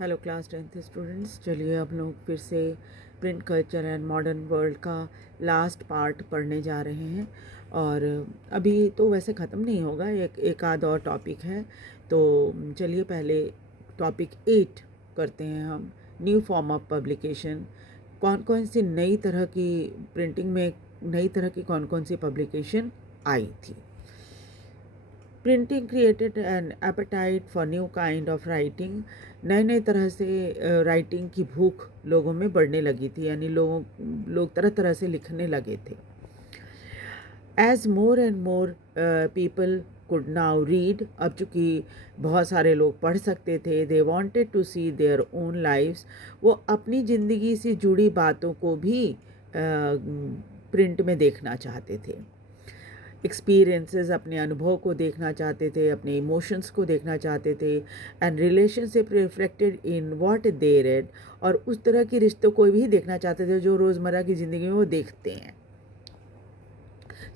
Hello class 10th students, चलिए अब लोग फिर से print culture and modern world का लास्ट पार्ट पढ़ने जा रहे हैं। और अभी तो वैसे ख़त्म नहीं होगा, एक आध और टॉपिक है। तो चलिए पहले टॉपिक 8 करते हैं हम। New form of publication. कौन कौन सी नई तरह की प्रिंटिंग में नई तरह की कौन कौन सी पब्लिकेशन आई थी। Printing created an apatite for new kind of writing. नए नए तरह से राइटिंग की भूख लोगों में बढ़ने लगी थी, यानी लोग तरह तरह से लिखने लगे थे। As more and more people could now read, अब चूँकि बहुत सारे लोग पढ़ सकते थे, they wanted to see their own lifes, वो अपनी ज़िंदगी से जुड़ी बातों को भी प्रिंट में देखना चाहते थे। एक्सपीरियंसेस, अपने अनुभव को देखना चाहते थे, अपने इमोशंस को देखना चाहते थे। And relationship reflected in what they red, और उस तरह के रिश्तों को भी देखना चाहते थे जो रोज़मर्रा की ज़िंदगी में वो देखते हैं।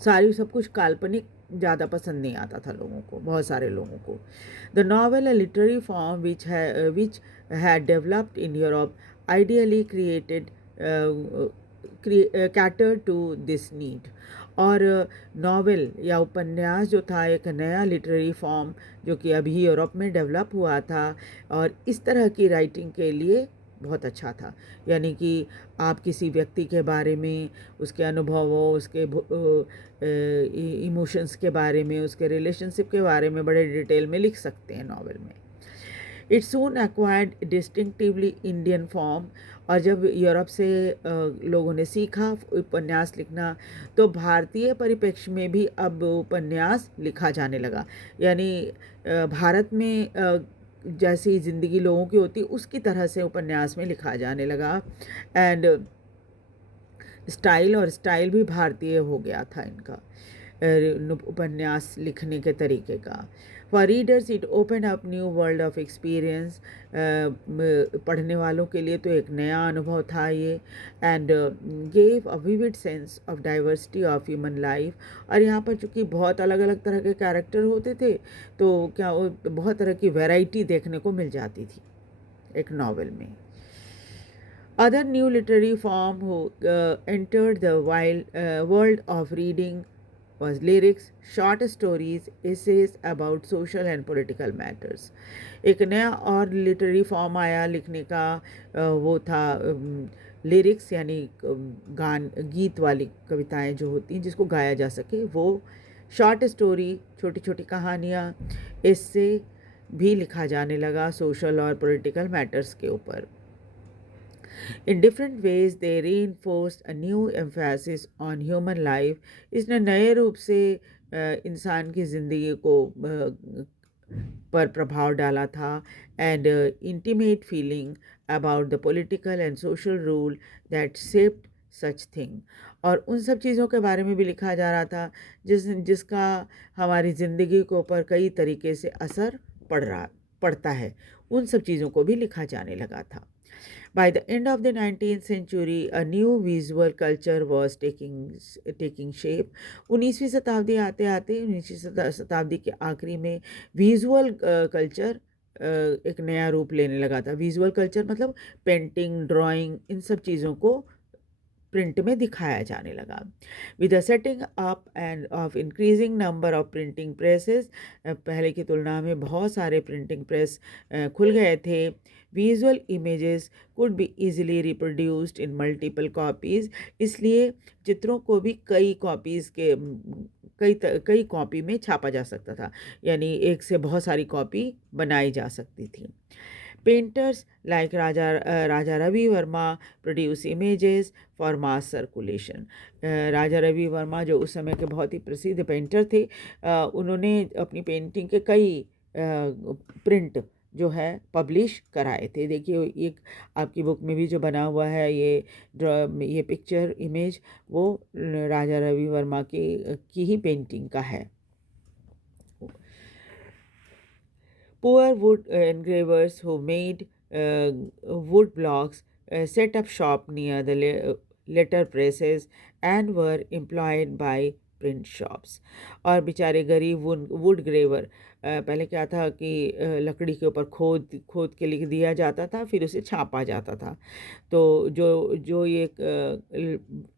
सारी सब कुछ काल्पनिक ज़्यादा पसंद नहीं आता था लोगों को, बहुत सारे लोगों को। The novel a literary form which had developed in Europe ideally created cater to this need. और नॉवेल या उपन्यास जो था एक नया लिटरेरी फॉर्म जो कि अभी यूरोप में डेवलप हुआ था, और इस तरह की राइटिंग के लिए बहुत अच्छा था। यानी कि आप किसी व्यक्ति के बारे में, उसके अनुभवों, उसके इमोशंस के बारे में, उसके रिलेशनशिप के बारे में बड़े डिटेल में लिख सकते हैं नॉवेल में। It soon acquired distinctively Indian form. और जब यूरोप से लोगों ने सीखा उपन्यास लिखना, तो भारतीय परिप्रेक्ष्य में भी अब उपन्यास लिखा जाने लगा। यानी भारत में जैसी ज़िंदगी लोगों की होती उसकी तरह से उपन्यास में लिखा जाने लगा। एंड स्टाइल भी भारतीय हो गया था इनका, उपन्यास लिखने के तरीके का। For readers it open up new world of experience. पढ़ने वालों के लिए तो एक नया अनुभव था ये। And gave a vivid sense of diversity of human life. और यहाँ पर चूँकि बहुत अलग अलग तरह के कैरेक्टर होते थे, तो क्या वो बहुत तरह की वैरायटी देखने को मिल जाती थी एक नावल में। Other new literary form who entered the world of reading was lyrics, short stories, essays about social and political matters. एक नया और लिटरेरी फॉर्म आया लिखने का, वो था लिरिक्स, यानी गीत वाली कविताएं जो होती हैं जिसको गाया जा सके वो। शॉर्ट स्टोरी, छोटी छोटी कहानियाँ, इससे भी लिखा जाने लगा सोशल और पॉलिटिकल मैटर्स के ऊपर। In different ways they reinforced a new emphasis on human life. इसने नए रूप से इंसान की ज़िंदगी को पर प्रभाव डाला था। And intimate feeling about the political and social rule that shaped such thing. और उन सब चीज़ों के बारे में भी लिखा जा रहा था जिसका हमारी ज़िंदगी के ऊपर कई तरीके से असर पड़ता है। उन सब चीज़ों को भी लिखा जाने लगा था। By the end of the 19th century, a new visual culture was taking shape. 19वीं शताब्दी आते आते 19वीं शताब्दी के आखिरी में विजुअल कल्चर एक नया रूप लेने लगा था। विजुअल कल्चर मतलब पेंटिंग, ड्राइंग, इन सब चीज़ों को प्रिंट में दिखाया जाने लगा। With the setting up end of increasing number of printing presses, पहले की तुलना में बहुत सारे प्रिंटिंग प्रेस खुल गए थे। Visual images could be easily reproduced in multiple copies, इसलिए चित्रों को भी कई कॉपी में छापा जा सकता था, यानी एक से बहुत सारी कॉपी बनाई जा सकती थी। Painters like Raja Ravi Verma produce images for mass circulation. Raja Ravi Varma जो उस समय के बहुत ही प्रसिद्ध पेंटर थे, उन्होंने अपनी पेंटिंग के कई प्रिंट जो है पब्लिश कराए थे। देखिए एक आपकी बुक में भी जो बना हुआ है ये पिक्चर इमेज, वो राजा रवि वर्मा की ही पेंटिंग का है। Poor wood engravers who made wood blocks set up shop near the letter presses and were employed by print shops. और बेचारे गरीब वुड ग्रेवर, पहले क्या था कि लकड़ी के ऊपर खोद खोद के लिख दिया जाता था, फिर उसे छापा जाता था। तो जो जो ये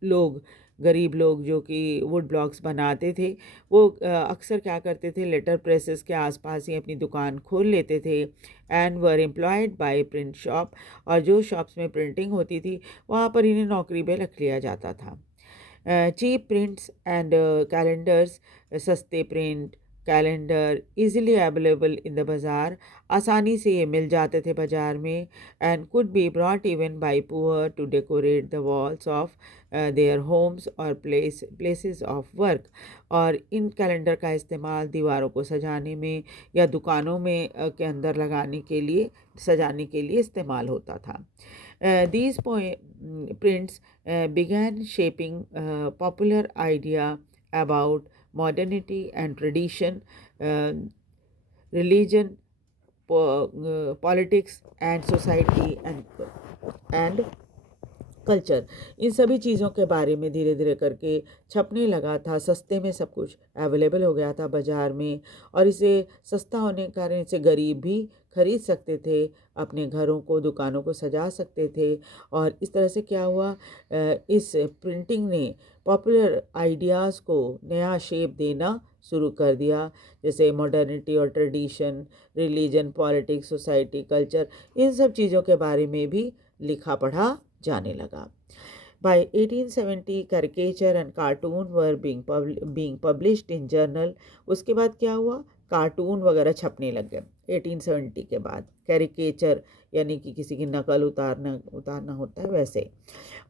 लोग, गरीब लोग जो कि वुड ब्लॉक्स बनाते थे, वो अक्सर क्या करते थे, लेटर प्रेसेस के आसपास ही अपनी दुकान खोल लेते थे and were employed by print shop. और जो शॉप्स में प्रिंटिंग होती थी वहाँ पर इन्हें नौकरी पे रख लिया जाता था। चीप प्रिंट्स एंड कैलेंडर्स, सस्ते print calendar easily available in the bazaar, आसानी से ये मिल जाते थे बाज़ार में। And could be brought even by poor to decorate the walls of their homes और प्लेसेस ऑफ वर्क। और इन कैलेंडर का इस्तेमाल दीवारों को सजाने में या दुकानों में के अंदर लगाने के लिए, सजाने के लिए इस्तेमाल होता था। These prints began shaping popular idea about modernity and tradition, uh, religion, politics, and society and culture. इन सभी चीज़ों के बारे में धीरे धीरे करके छपने लगा था। सस्ते में सब कुछ अवेलेबल हो गया था बाज़ार में, और इसे सस्ता होने के कारण इसे गरीब भी खरीद सकते थे, अपने घरों को, दुकानों को सजा सकते थे। और इस तरह से क्या हुआ, इस प्रिंटिंग ने पॉपुलर आइडियाज़ को नया शेप देना शुरू कर दिया, जैसे मॉडर्निटी और tradition, religion, politics, society, culture, इन सब चीज़ों के बारे में भी लिखा पढ़ा जाने लगा। By 1870 caricature and cartoon were being published in journal। उसके बाद क्या हुआ, कार्टून वगैरह छपने लग गए 1870 के बाद। कैरिकेचर यानी कि किसी की नकल उतारना होता है वैसे,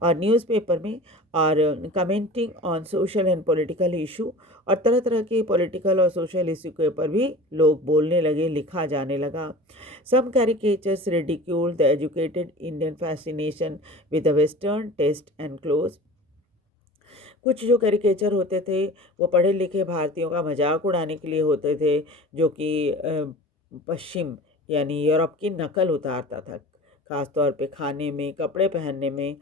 और न्यूज़पेपर में, और commenting on social and political issue, और तरह तरह के पॉलिटिकल और सोशल इशू के ऊपर भी लोग बोलने लगे, लिखा जाने लगा। Some caricatures ridiculed the educated Indian fascination with the western taste and clothes. कुछ जो कैरिकेचर होते थे वो पढ़े लिखे भारतीयों का मजाक उड़ाने के लिए होते थे, जो कि पश्चिम यानी यूरोप की नकल उतारता था, ख़ास तौर पे खाने में, कपड़े पहनने में।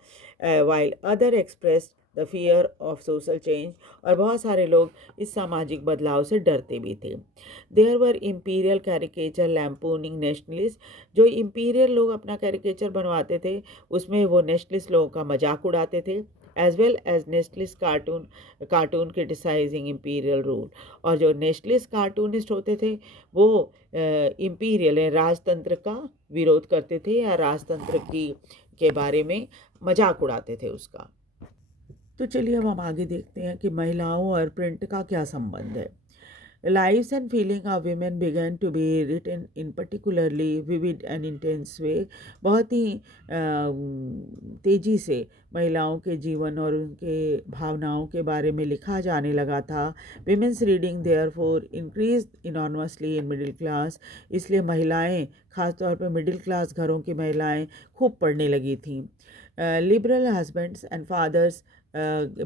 While other express the fear of social change, और बहुत सारे लोग इस सामाजिक बदलाव से डरते भी थे। There were imperial caricature lampooning nationalist. जो इम्पीरियल लोग अपना कैरिकेचर बनवाते थे उसमें वो नेशनलिस्ट लोगों का मजाक उड़ाते थे, as well as nationalist cartoon criticising imperial rule. और जो नेशनलिस्ट कार्टूनिस्ट होते थे वो इम्पीरियल राजतंत्र का विरोध करते थे, या राजतंत्र के बारे में मजाक उड़ाते थे उसका। तो चलिए अब हम आगे देखते हैं कि महिलाओं और प्रिंट का क्या संबंध है। Lives and feeling of women began to be written in particularly vivid and intense way। बहुत ही तेज़ी से महिलाओं के जीवन और उनके भावनाओं के बारे में लिखा जाने लगा था। Women's reading therefore increased enormously in middle class। इसलिए महिलाएं, ख़ासतौर पर मिडिल क्लास घरों की महिलाएं खूब पढ़ने लगी थीं। Liberal husbands and fathers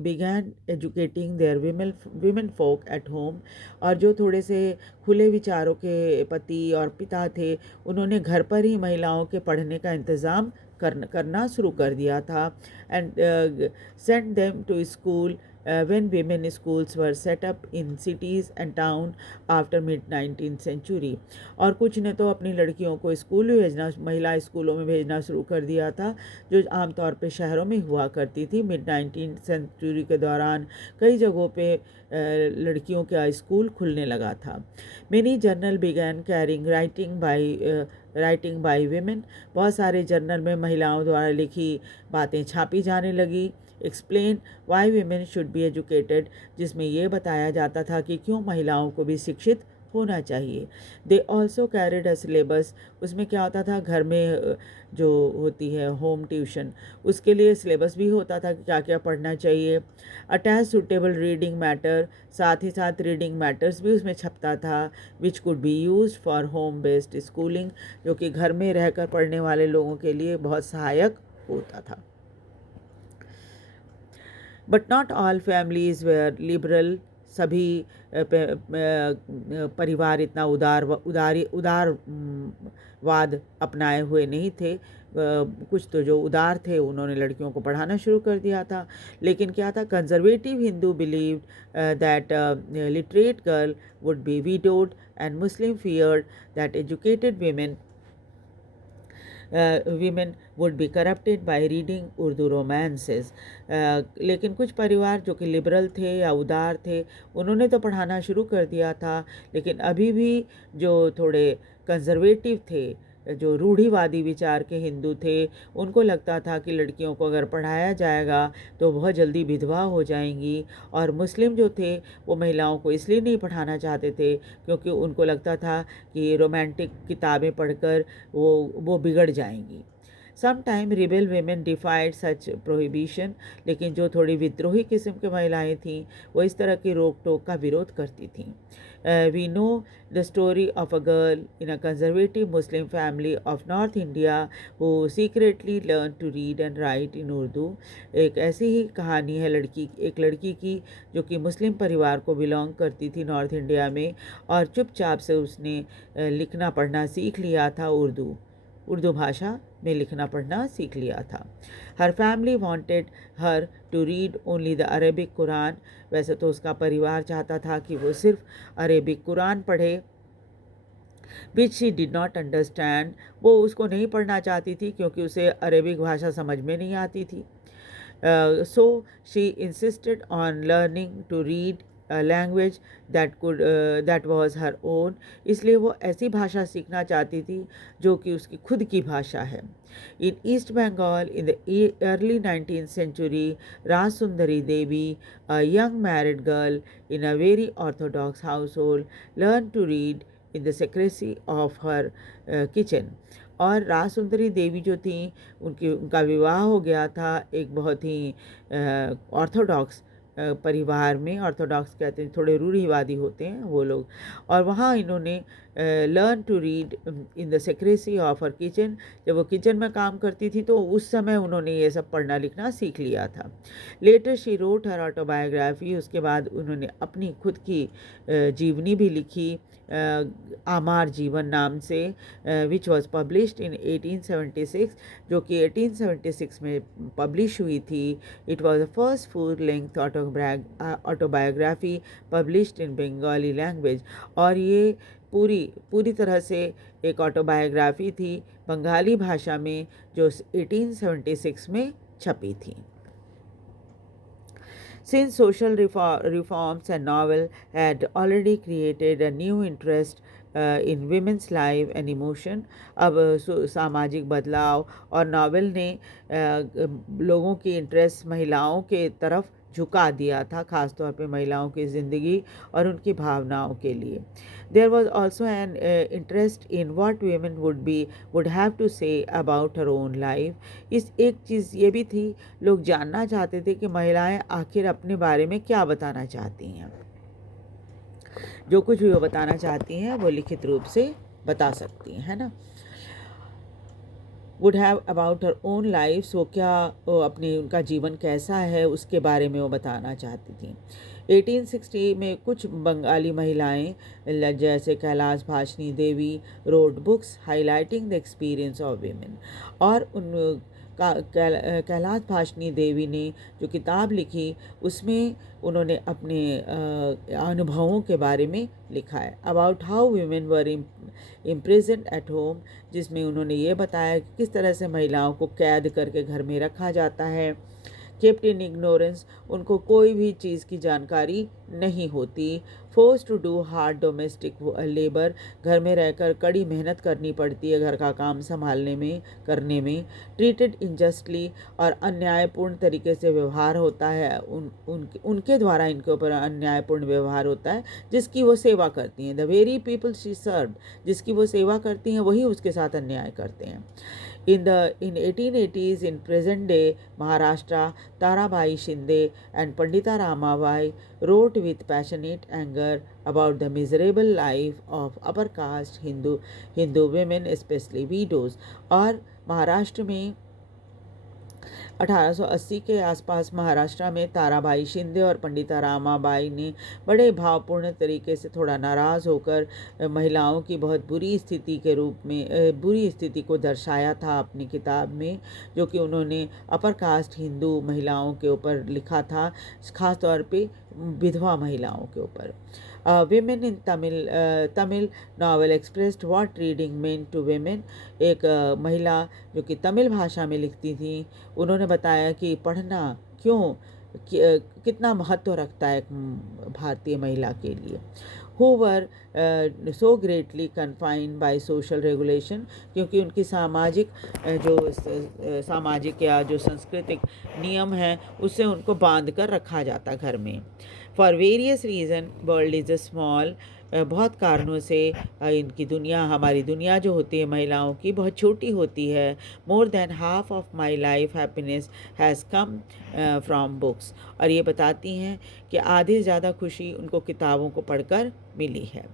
began educating their women folk at home। और जो थोड़े से खुले विचारों के पति और पिता थे उन्होंने घर पर ही महिलाओं के पढ़ने का इंतज़ाम करना शुरू कर दिया था। And send them to school when women schools were set up in cities and town after mid 19th century। और कुछ ने तो अपनी लड़कियों को स्कूल में भेजना, महिला स्कूलों में भेजना शुरू कर दिया था, जो आमतौर पे शहरों में हुआ करती थी। मिड 19th सेंचुरी के दौरान कई जगहों पे लड़कियों का स्कूल खुलने लगा था। Many journal began carrying writing by women. बहुत सारे जर्नल में महिलाओं द्वारा लिखी बातें छापी जाने लगी। Explain why women should be educated, जिसमें यह बताया जाता था कि क्यों महिलाओं को भी शिक्षित होना चाहिए। They also carried a syllabus. उसमें क्या होता था, घर में जो होती है होम ट्यूशन, उसके लिए सिलेबस भी होता था कि क्या क्या पढ़ना चाहिए। अटैच सुटेबल रीडिंग मैटर, साथ ही साथ रीडिंग मैटर्स भी उसमें छपता था, which could be use for home based schooling, जो कि घर में रहकर पढ़ने वाले लोगों के लिए बहुत सहायक होता था। But not all families were liberal सभी परिवार इतना उदारवाद अपनाए हुए नहीं थे। कुछ तो जो उदार थे उन्होंने लड़कियों को पढ़ाना शुरू कर दिया था। लेकिन क्या था, conservative Hindu believed that literate girl would be widowed and Muslim feared that educated women would be corrupted by reading Urdu romances। लेकिन कुछ परिवार जो कि लिबरल थे या उदार थे उन्होंने तो पढ़ाना शुरू कर दिया था, लेकिन अभी भी जो थोड़े कंजर्वेटिव थे, जो रूढ़िवादी विचार के हिंदू थे, उनको लगता था कि लड़कियों को अगर पढ़ाया जाएगा तो बहुत जल्दी विधवा हो जाएंगी। और मुस्लिम जो थे वो महिलाओं को इसलिए नहीं पढ़ाना चाहते थे क्योंकि उनको लगता था कि रोमांटिक किताबें पढ़कर वो बिगड़ जाएंगी। समटाइम रिबेल वेमेन डिफाइड सच प्रोहिबिशन। लेकिन जो थोड़ी विद्रोही किस्म की महिलाएं थीं वो इस तरह की रोक टोक का विरोध करती थीं। We know the story of a girl in a conservative Muslim family of North India who secretly learned to read and write in Urdu। एक ऐसी ही कहानी है एक लड़की की जो कि मुस्लिम परिवार को बिलोंग करती थी नॉर्थ इंडिया में, और चुपचाप से उसने लिखना पढ़ना सीख लिया था, उर्दू भाषा में लिखना पढ़ना सीख लिया था। हर family wanted her to read only the Arabic Quran. वैसे तो उसका परिवार चाहता था कि वो सिर्फ अरेबिक कुरान पढ़े, which she did not understand. वो उसको नहीं पढ़ना चाहती थी क्योंकि उसे अरेबिक भाषा समझ में नहीं आती थी। So she insisted on learning to read language that was her own. इसलिए वो ऐसी भाषा सीखना चाहती थी जो कि उसकी खुद की भाषा है। In East Bengal in the early 19th century, Rasundari Devi, a young married girl in a very orthodox household, learned to read in the secrecy of her kitchen। और राजसुंदरी देवी जो थी उनका विवाह हो गया था एक बहुत ही ऑर्थोडॉक्स परिवार में। ऑर्थोडॉक्स कहते हैं, थोड़े रूढ़िवादी होते हैं वो लोग। और वहाँ इन्होंने learn to read in the secrecy of her kitchen. जब वो किचन में काम करती थी तो उस समय उन्होंने ये सब पढ़ना लिखना सीख लिया था। Later she wrote her autobiography. उसके बाद उन्होंने अपनी खुद की जीवनी भी लिखी, आमार जीवन नाम से, विच वॉज पब्लिश्ड इन 1876, जो कि 1876 में पब्लिश हुई थी। It was the first full length autobiography published in Bengali language. और ये पूरी तरह से एक ऑटोबायोग्राफी थी बंगाली भाषा में जो 1876 में छपी थी। Since social reforms and novel had already created a new interest in women's life and emotion, अब सामाजिक बदलाव और नावल ने लोगों की इंटरेस्ट महिलाओं के तरफ झुका दिया था, ख़ासतौर पे महिलाओं की ज़िंदगी और उनकी भावनाओं के लिए। There was also an interest in what women would have to say about her own life। इस एक चीज़ ये भी थी, लोग जानना चाहते थे कि महिलाएं आखिर अपने बारे में क्या बताना चाहती हैं। जो कुछ भी वो बताना चाहती हैं वो लिखित रूप से बता सकती हैं, है ना। Would have about her own life, वो क्या उनका जीवन कैसा है उसके बारे में वो बताना चाहती थी। 1860 में कुछ बंगाली महिलाएं जैसे Kailash Bhashani Devi wrote books highlighting the experience of women. और कैलाश भाषनी देवी ने जो किताब लिखी उसमें उन्होंने अपने अनुभवों के बारे में लिखा है, about how women were imprisoned at home, जिसमें उन्होंने ये बताया कि किस तरह से महिलाओं को कैद करके घर में रखा जाता है। केप्ट इन इग्नोरेंस, उनको कोई भी चीज़ की जानकारी नहीं होती। Force to do hard domestic labour, घर में रहकर कड़ी मेहनत करनी पड़ती है घर का काम करने में। ट्रीटेड इनजस्टली, और अन्यायपूर्ण तरीके से व्यवहार होता है, उनके द्वारा इनके ऊपर अन्यायपूर्ण व्यवहार होता है जिसकी वो सेवा करती हैं। द वेरी पीपल शी सर्व, जिसकी वो सेवा करती हैं वही उसके साथ अन्याय करते हैं। In 1880s, in present day Maharashtra, Tarabai Shinde and Pandita Ramabai wrote with passionate anger about the miserable life of upper caste Hindu women, especially widows। और महाराष्ट्र में 1880 के आसपास महाराष्ट्र में ताराबाई शिंदे और पंडिता रामाबाई ने बड़े भावपूर्ण तरीके से थोड़ा नाराज़ होकर महिलाओं की बहुत बुरी स्थिति के रूप में बुरी स्थिति को दर्शाया था अपनी किताब में, जो कि उन्होंने अपर कास्ट हिंदू महिलाओं के ऊपर लिखा था, खास तौर पे विधवा महिलाओं के ऊपर। Women in Tamil novel expressed what reading meant to women. एक महिला जो कि तमिल भाषा में लिखती थी, उन्होंने बताया कि पढ़ना कितना महत्व रखता है एक भारतीय महिला के लिए। who were so greatly confined by social regulation, क्योंकि उनकी सामाजिक या जो सांस्कृतिक नियम है उससे उनको बांध कर रखा जाता घर में। For various reason world is a small, बहुत कारणों से इनकी दुनिया, हमारी दुनिया जो होती है महिलाओं की, बहुत छोटी होती है। More than half of my life happiness has come from books. और ये बताती हैं कि आधे से ज़्यादा खुशी उनको किताबों को पढ़कर मिली है।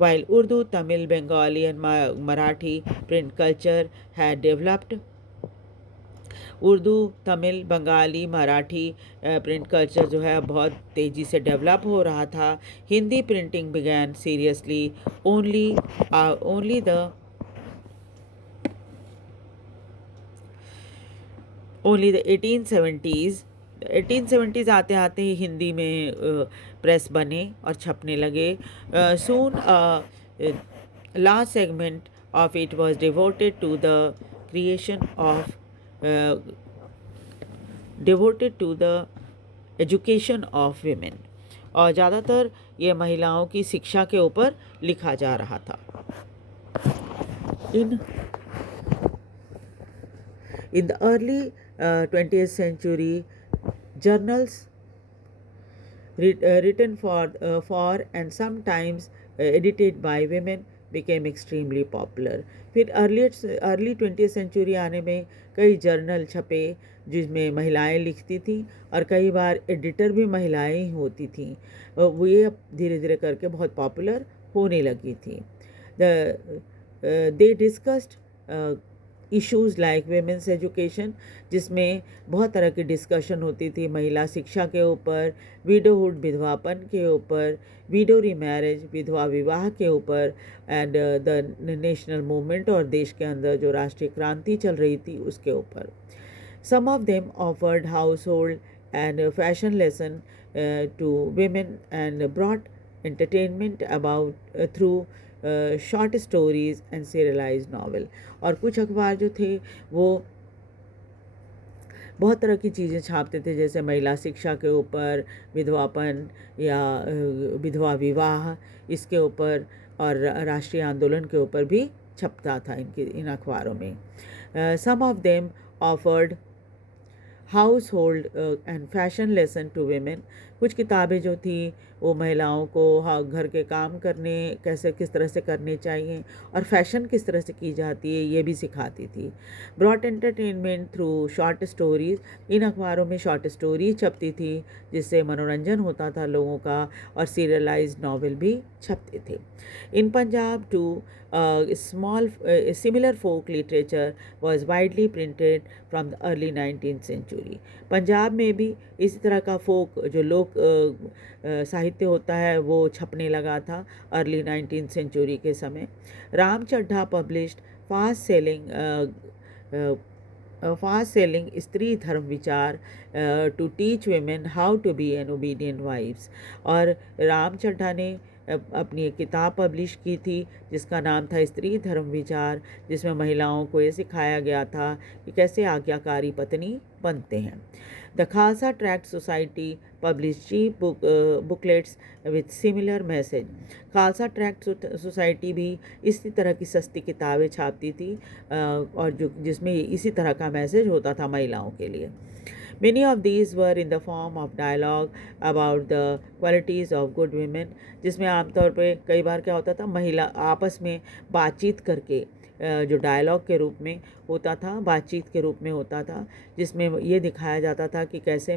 While Urdu, Tamil, Bengali and Marathi print culture had developed, Urdu, Tamil, Bengali, Marathi print culture जो है बहुत तेज़ी से डेवलप हो रहा था। Hindi printing began seriously only the 1870s आते आते ही हिंदी में प्रेस बने और छपने लगे। Soon last segment of it was devoted to the creation of education of women, और ज़्यादातर ये महिलाओं की शिक्षा के ऊपर लिखा जा रहा था। In the early 20th century, journals written for and sometimes edited by women became extremely popular. फिर अर्ली 20th सेंचुरी आने में कई जर्नल छपे जिसमें महिलाएं लिखती थी और कई बार एडिटर भी महिलाएं ही होती थी। वो ये धीरे धीरे करके बहुत पॉपुलर होने लगी थी। They discussed issues like women's education, जिसमें बहुत तरह की डिस्कशन होती थी महिला शिक्षा के ऊपर, विडोहुड विधवापन के ऊपर, विडो रीमैरिज विधवा विवाह के ऊपर, एंड द नेशनल मूवमेंट और देश के अंदर जो राष्ट्रीय क्रांति चल रही थी उसके ऊपर। Some of them offered household and fashion lesson to women and brought entertainment about through short stories and serialize novel. और कुछ अखबार जो थे वो बहुत तरह की चीज़ें छापते थे, जैसे महिला शिक्षा के ऊपर, विधवापन या विधवा विवाह, इसके ऊपर, और राष्ट्रीय आंदोलन के ऊपर भी छपता था इन अखबारों में। Some of them offered household and fashion lesson to women. कुछ किताबें जो थी वो महिलाओं को घर के काम करने किस तरह से करने चाहिए और फैशन किस तरह से की जाती है ये भी सिखाती थी। Brought entertainment through short stories, इन अखबारों में शॉर्ट स्टोरी छपती थी जिससे मनोरंजन होता था लोगों का, और सीरियलाइज्ड नावल भी छपते थे। In Punjab too similar folk literature was widely printed from the early 19th century. Punjab में भी इसी तरह का फोक जो लोक साहित्य होता है वो छपने लगा था अर्ली 19th सेंचुरी के समय। Ram Chaddha published fast selling Stri Dharm Vichar to teach women how to be an obedient wives. और राम चड्ढा ने अपनी एक किताब पब्लिश की थी जिसका नाम था स्त्री धर्म विचार, जिसमें महिलाओं को ये सिखाया गया था कि कैसे आज्ञाकारी पत्नी बनते हैं। The Khalsa tract society publish cheap booklets with similar message. Khalsa tract society भी इसी तरह की सस्ती किताबें छापती थी और जिसमें इसी तरह का मैसेज होता था महिलाओं के लिए। Many of these were in the form of dialogue about the qualities of good women, जिसमें आमतौर पे कई बार क्या होता था, महिला आपस में बातचीत करके जो डायलॉग के रूप में होता था, बातचीत के रूप में होता था, जिसमें ये दिखाया जाता था कि कैसे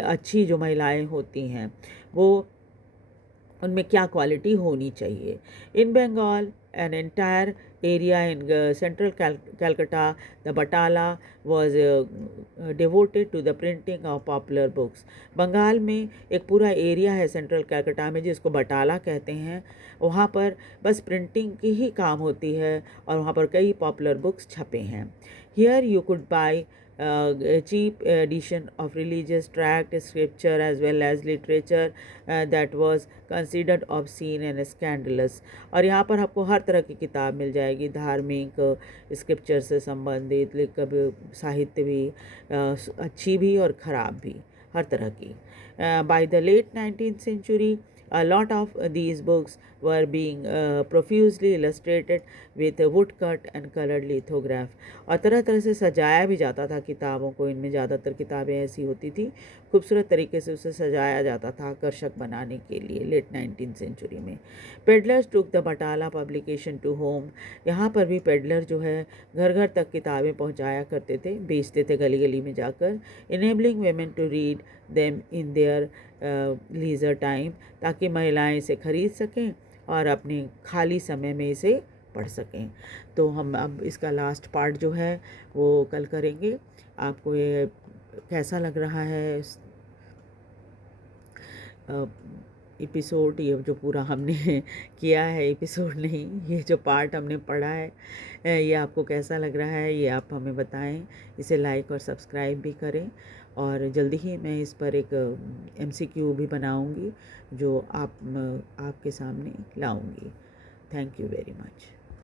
अच्छी जो महिलाएं होती हैं वो उनमें क्या क्वालिटी होनी चाहिए। इन Bengal an entire area in central Calcutta, the Batala was devoted to the printing of popular books. Bengal में एक पूरा एरिया है सेंट्रल कैलकटा में जिसको बटाला कहते हैं. वहाँ पर बस प्रिंटिंग की ही काम होती है और वहाँ पर कई पॉपुलर बुक्स छपे हैं. Here you could bye a cheap edition of religious tract, scripture as well as literature that was considered obscene and scandalous. और यहाँ पर आपको हर तरह की किताब मिल जाएगी, धार्मिक स्क्रिप्चर से संबंधित कभी साहित्य भी, अच्छी भी और ख़राब भी, हर तरह की. By the late 19th century, a lot of these books were being profusely illustrated with woodcut and colored lithograph. और तरह तरह से सजाया भी जाता था किताबों को. इनमें ज़्यादातर किताबें ऐसी होती थी, खूबसूरत तरीके से उसे सजाया जाता था आकर्षक बनाने के लिए लेट 19th सेंचुरी में. Peddlers took the Battala publication to home. यहाँ पर भी पेडलर जो है घर घर तक किताबें पहुँचाया करते थे, बेचते थे गली गली में जाकर. Enabling women to read them in their leisure time, ताकि महिलाएं इसे खरीद सकें और अपने खाली समय में इसे पढ़ सकें. तो हम अब इसका लास्ट पार्ट जो है वो कल करेंगे. आपको ये कैसा लग रहा है एपिसोड, ये जो पूरा हमने किया है, एपिसोड नहीं, ये जो पार्ट हमने पढ़ा है, ये आपको कैसा लग रहा है ये आप हमें बताएं. इसे लाइक और सब्सक्राइब भी करें. और जल्दी ही मैं इस पर एक MCQ भी बनाऊंगी जो आपके सामने लाऊंगी. Thank you very much.